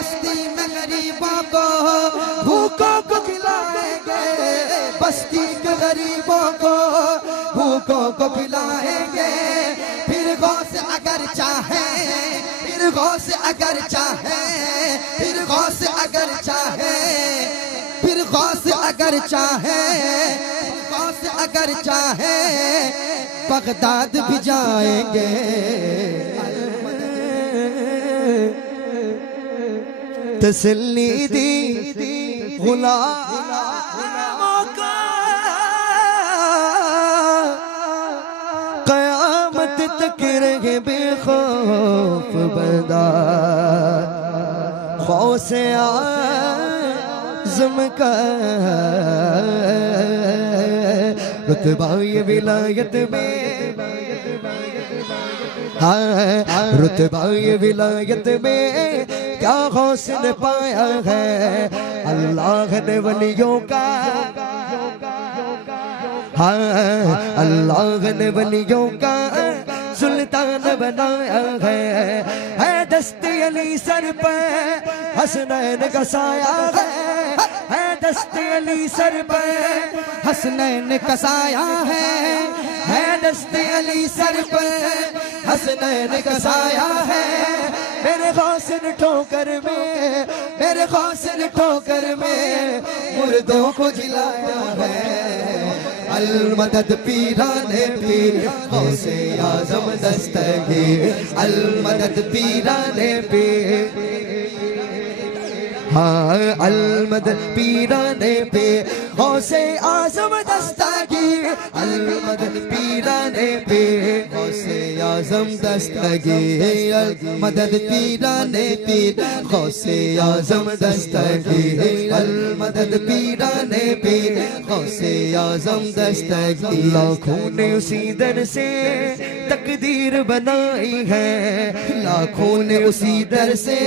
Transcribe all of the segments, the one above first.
बस्ती में गरीबों को भूखों को खिलाएंगे, बस्ती के गरीबों को भूखों को खिलाएंगे। फिर गौस अगर चाहे, फिर गौस अगर चाहे, फिर गौस अगर चाहे, फिर गौस अगर चाहे, गौस अगर चाहे बगदाद भी जाएंगे। तसल्ली दी गुलामों का क़यामत तक रहे बेखौफ बंदा, ग़ौसे आज़म का रुतबा ये विलायत में, रुतबा ये विलायत में क्या गौस ने पाया है। अल्लाह ने वलियों का, अल्लाह ने वलियों का सुल्तान बनाया है दस्ते अली सर पे हसनैन का साया है दस्ते अली सर पे हसनैन का साया है दस्ते अली सर पे हसनैन का साया है। मेरे गौसन ठोकर में, मेरे गौसन ठोकर में मुर्दों को जिलाया है। अल-मदद पीराने पीर गौसे आज़म दस्तगीर, अल-मदद पीराने पीर, हाँ अल-मदद पीराने पीर गौसे आज़म दस्तगीर, अल-मदद पीराने पीर गौसे आज़म दस्तगीर, अल-मदद पीराने पीर गौसे आज़म दस्तगीर, अल-मदद पीराने पीर गौसे आज़म दस्तगीर। लाखों ने उसी दर से तकदीर बनाई है, लाखों ने उसी दर से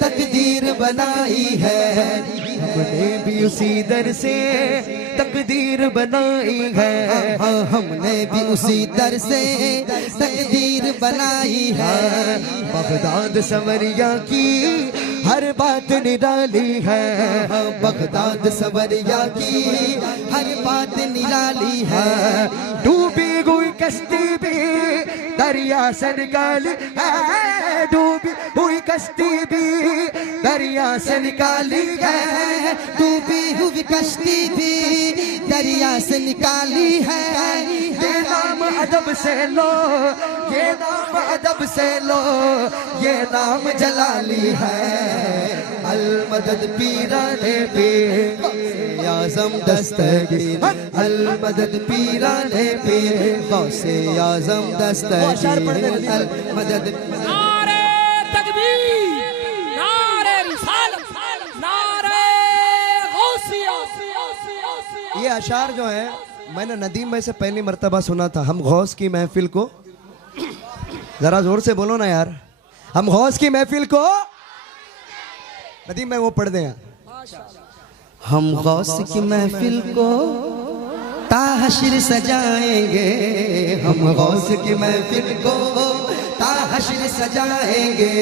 तकदीर बनाई है। हमने भी उसी दर से तकदीर बनाई है, हमने भी उसी दर से तकदीर बनाई है। बगदाद सवरिया की हर बात निराली है, बगदाद सवरिया की हर बात निराली है। डूबी हुई कश्ती भी दरिया से निकाली है, डूबी हुई कश्ती भी दरिया से निकाली है, डूबी हुई कश्ती भी दरिया से निकाली है। ये नाम अदब से लो, ये नाम अदब से लो, ये नाम जलाली है। अल-मदद पीराने पीर आज़म दस्तगीर, अल-मदद पीराने पीर गौसे आज़म दस्तगीर, अल-मदद। नारे तकबीर, नारे रिसालत, नारे गौसिया। ये अशार जो है मैंने नदीम में से पहली मर्तबा सुना था। हम गौस की महफिल को, जरा जोर से बोलो ना यार, हम गौस की महफिल को, नदीम में वो पढ़ दें। हम गौस की महफिल को ताहशर सजाएंगे, हम गौस की महफिल को ताहशर सजाएंगे।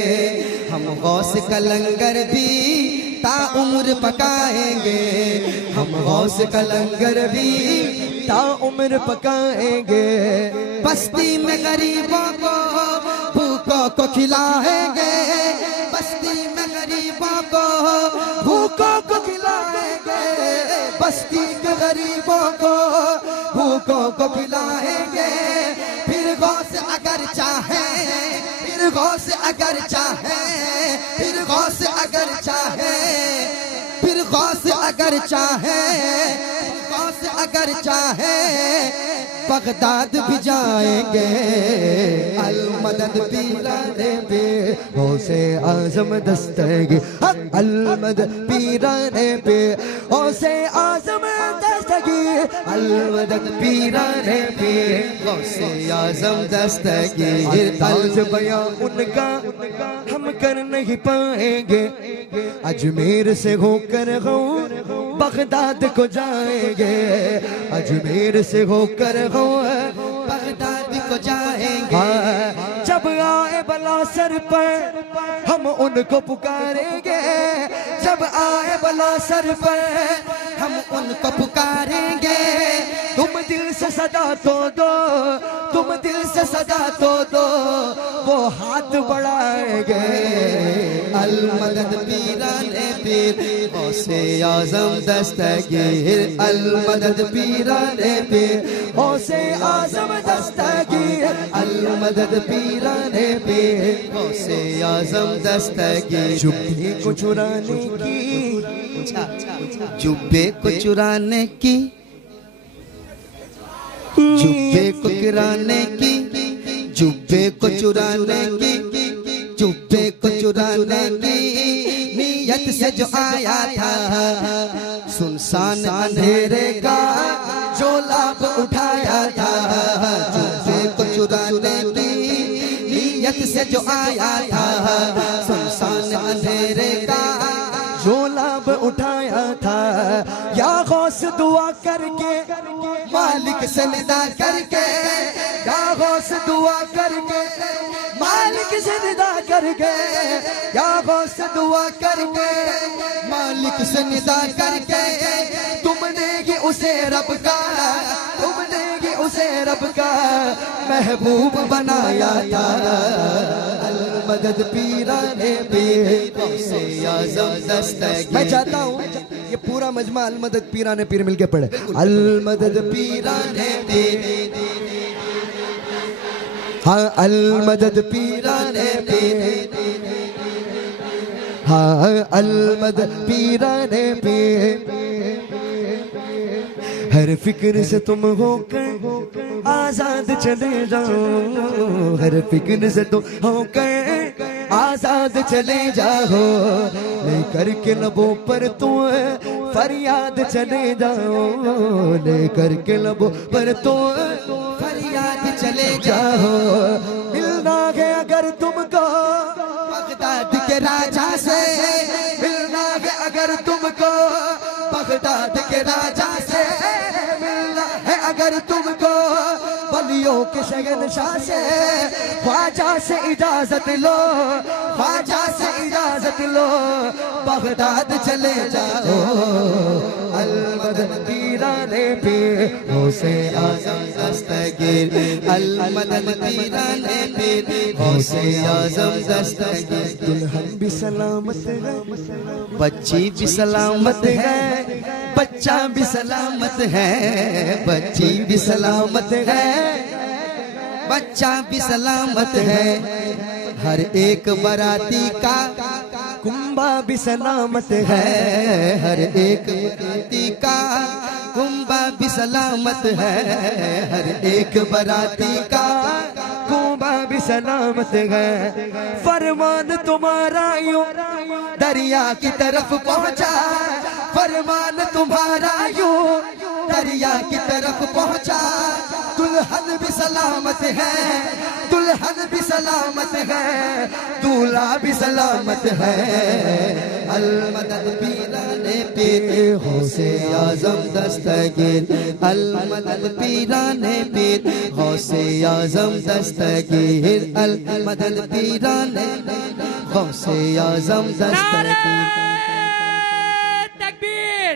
हम गौस का लंगर भी ताउम्र पकाएंगे, हम गौस का लंगर भी ताउम्र पकाएंगे। बस्ती में गरीबों को भूखों को खिलाएंगे, बस्ती में गरीबों को भूखों को खिलाएंगे, बस्ती के गरीबों को भूखों को खिलाएंगे। फिर गौस अगर चाहे, फिर गौस अगर चाहे, फिर गौस अगर चाहे, फिर गौस अगर चाहे, गौस अगर चाहे बगदाद भी जाएंगे। अल-मदद पीराने पे गौसे आज़म दस्तगीर, अल-मदद पीराने पे गौसे आज़म दस्तगीर, अल-मदद पीराने पे गौसे आज़म दस्तगीर। तर्ज बयां उनका हम कर नहीं पाएंगे, अजमेर से होकर गौं बगदाद को जाएंगे, अजमेर से होकर गौं बगदाद को जाएंगे। जब आए बला बला सर पर हम उनको पुकारेंगे, जब आए बला सर पर हम उनको पुकारेंगे। तुम दिल से सदा तो दो, तुम दिल से सदा तो दो, वो हाथ बढ़ाएंगे। अल मदद पीराने पीर गौसे आजम दस्तगीर, अल मदद पीराने पीर गौसे आजम दस्तगीर, अल मदद पीराने पीर गौसे आजम दस्तगीर। जुब्बे को चुराने की, जुब्बे को चुराने की, जुब्बे को गिराने की, जुब्बे को चुराने की, जुब्बे को चुराने की नीयत से जो आया था, सुनसान अंधेरे का जो लाभ उठाया था। जुब्बे को चुराने की नीयत से जो आया था, सुनसान अंधेरे का जो लाभ उठाया था। या गौस दुआ करके, मालिक से निदा करके, या गौस दुआ करके, मालिक से निदा करके, या गौस दुआ करके, मालिक से निदा करके तुमने ही उसे रब का, तुमने ही उसे रब का महबूब बनाया था। अल मदद पीराने पीर गौसे आजम दस्तगीर। मैं चाहता हूँ ये पूरा मजमा अल मदद पीराने पीर मिलके पढ़े। अल मदद पीराने पीर, हाँ अल मदद पीराने पीर, हाँ अल मदद पीराने पीर। हर फिक्र से तुम होकर आजाद चले जाओ, हर फिक्र से तुम होकर आजाद चले जाओ, लेकर के लबों पर तुम फरियाद चले जाओ, लेकर के लबों पर तुम फरियाद चले जाओ। मिलना है अगर तुमको बगदाद के राजा से, मिलना है अगर तुमको बगदाद के राजा से, मिलना है अगर तुमको बलियों के शहंशाह से, ख्वाजा से इजाजत लो, ख्वाजा से इजाजत लो, बगदाद चले जाओ। अल मदद पीराने पीर गौसे आजम दस्तगीर, अल मदद पीराने पीर गौसे आजम दस्तगीर। दुल्हन भी सलामत है, बच्ची भी सलामत है, बच्चा भी सलामत है, बच्ची भी सलामत है, बच्चा भी सलामत है। हर एक बराती का कुंबा भी सलामत है, हर एक बराती का कुंबा भी सलामत है, हर एक बराती का कुंबा भी सलामत है। फरमान तुम्हारा यूं दरिया की तरफ पहुंचा, फरमान तुम्हारा यूं दरिया की तरफ पहुंचा। दुल्हन भी सलामत है, दुल्हन भी सलामत है, दूल्हा भी सलामत है। अल मदद पीराने पीर गौसे आजम दस्तगीर, अल मदद पीराने पीर गौसे आजम दस्तगीर, अल मदद पीराने गौसे आजम दस्तगीर। तकबीर,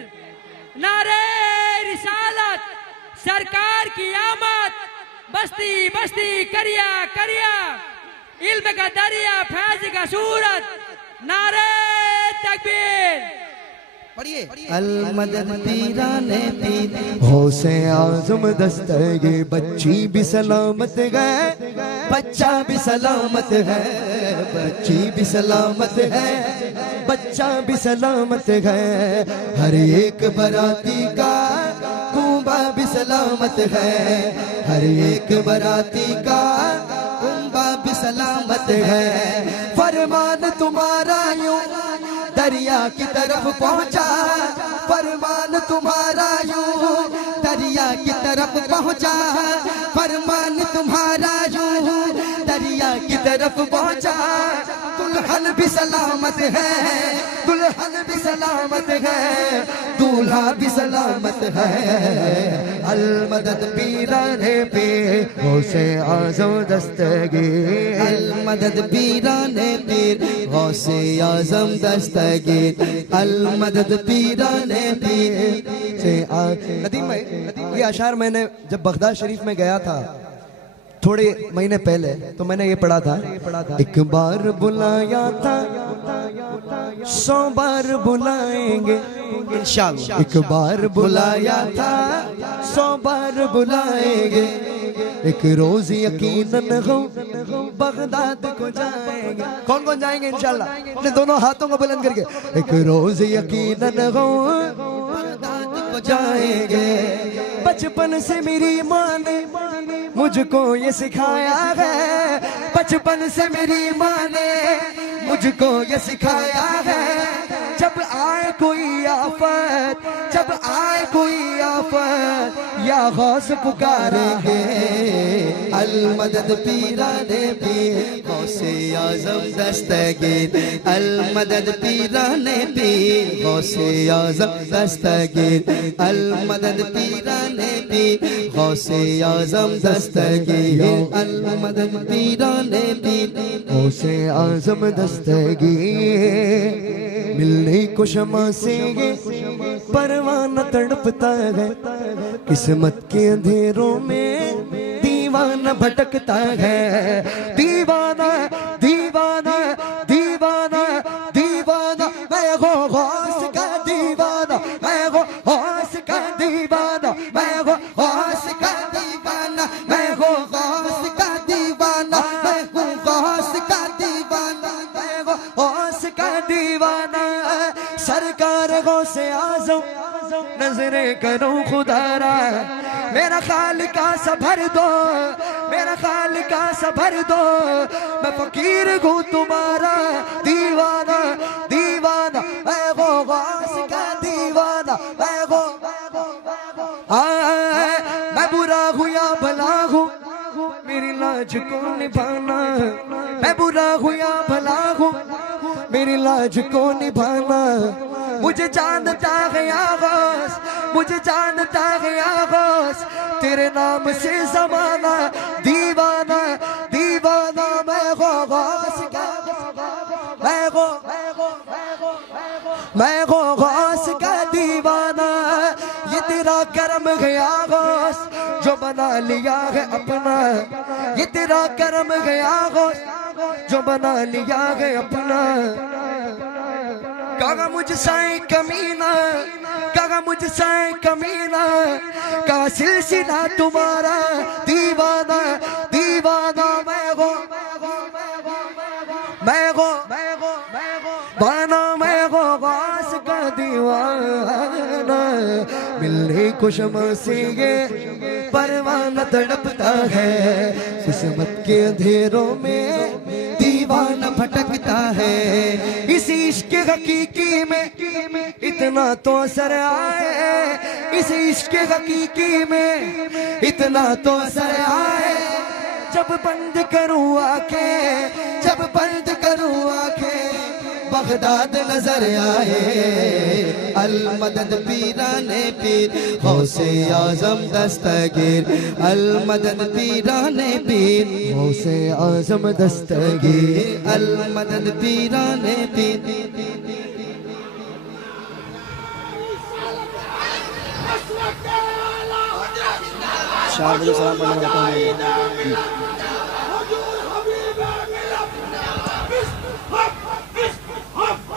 नारे रिसालत, सरकार की आमद, बस्ती बस्ती करिया करिया, इल्म का दरिया फैज का सूरत, नारे तकबीर। अल मदद पीराने पीर गौसे आजम दस्तगीर। बच्ची भी सलामत है, बच्चा भी सलामत है, बच्ची भी सलामत है, बच्चा भी सलामत है। हर एक बराती का कुंबा भी सलामत है, हर एक बराती का कुंबा भी सलामत है। फरमान तुम्हारा यूं दरिया की तरफ पहुंचा फरमान तुम्हारा यूं, दरिया की तरफ पहुंचा फरमान तुम्हारा यूं, दरिया की तरफ पहुंचा। दुल्हन भी सलामत है, दुल्हन भी सलामत है, दूल्हा भी सलामत है। अल मदद पीराने पे गौसे आज़म दस्तगीर, अल मदद पीराने पीर गौसे आज़म दस्तगीर, अल मदद पीराने पीर से नदीम भाई, ये अशार मैंने जब बगदाद शरीफ में गया था थोड़े महीने पहले, तो मैंने ये पढ़ा था, एक बार बुलाया था 100 बार बुलाएंगे इंशाअल्लाह, एक बार बुलाया था 100 बार बुलाएंगे, एक रोज यकीनन हम बगदाद को जाएंगे। कौन कौन जाएंगे इंशाअल्लाह? अपने दोनों हाथों को बुलंद करके, एक रोज यकीनन हम बगदाद को जाएंगे। बचपन से मेरी माँ ने मुझको ये सिखाया है, बचपन से मेरी माँ ने मुझको ये सिखाया है, जब आए कोई आफत, जब आए कोई आफत या गौस पुकारेंगे। अल मदद पीराने पीर गौसे आज़म दस्तगीर, अल मदद पीराने पीर गौसे आज़म दस्तगीर, अल मदद पीराने पीर गौसे आज़म दस्तगीर, अल मदद पीराने पीर गौसे आज़म दस्तगीर। मिलने को शमा से ये परवाना तड़पता है, किस्मत के अंधेरों में दीवाना भटकता है। दीवाना दीवाना दीवाना दीवाना, मैं हो गौस का दीवाना, मैं हो गौस का दीवाना, मैं हो गौस का दीवाना, मैं हो गौस का दीवाना, मैं हो गौस का दीवाना, मैं हो गौस का दीवाना। सरकार गौसे आज़म नजरे करो खुदारा, मेरा खालिका सा भर दो, मेरा खालिका सा भर दो, मैं फकीर हूँ तुम्हारा दीवाना दीवाना, मैं हो गौस का दीवाना, मैं हो मैं बुरा हूँ या भला हूँ मेरी लाज को निभाना, मैं बुरा हूँ या भला हूँ मेरी लाज को निभाना। मुझे जानता है गौस, मुझे जानता है गौस, तेरे नाम से ज़माना दीवाना दीवाना, मैं हो गौस का, मैं हो गौस का दीवाना। ये तेरा करम गया गौस जो बना लिया है अपना, ये तेरा करम गया गौस जो बना लिया है अपना। कहा मुझसे कमीना, कहा मुझसे कमीना, कहा सिलसिला तुम्हारा दीवाना दीवाना, मैं हो बाना, मैं हो गौस का दीवाना। मिलने को शमा से ये परवाना तड़पता है, किस्मत के अंधेरों में दीवाना भटकता है। इस इश्क हकीकी में इतना तो असर आए, इस इश्क हकीकी में इतना तो असर आए, जब बंद करूँ आंखें, जब बंद करूँ आंखें बगदाद नजर आए। अल मदद पीराने पीर गौसे आज़म दस्तगीर, अल मदद पीराने पीर गौसे आज़म दस्तगीर, अल मदद पीराने पीर। शाह मुझे सलाम पढ़ना होता है।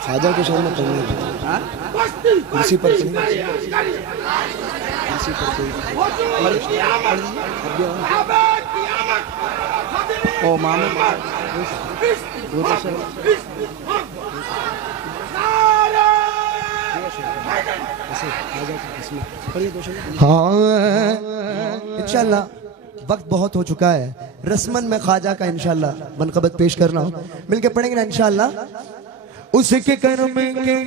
ख्वाजा के शहर में पढ़ने कुर्सी पर कुर्सी पर ओ मामू हाँ इंशाल्लाह वक्त बहुत हो चुका है, रस्मन में ख्वाजा का इंशाल्लाह मनक़बत पेश करना हो, मिलके पढ़ेंगे ना इंशाल्लाह। उसके कर्म के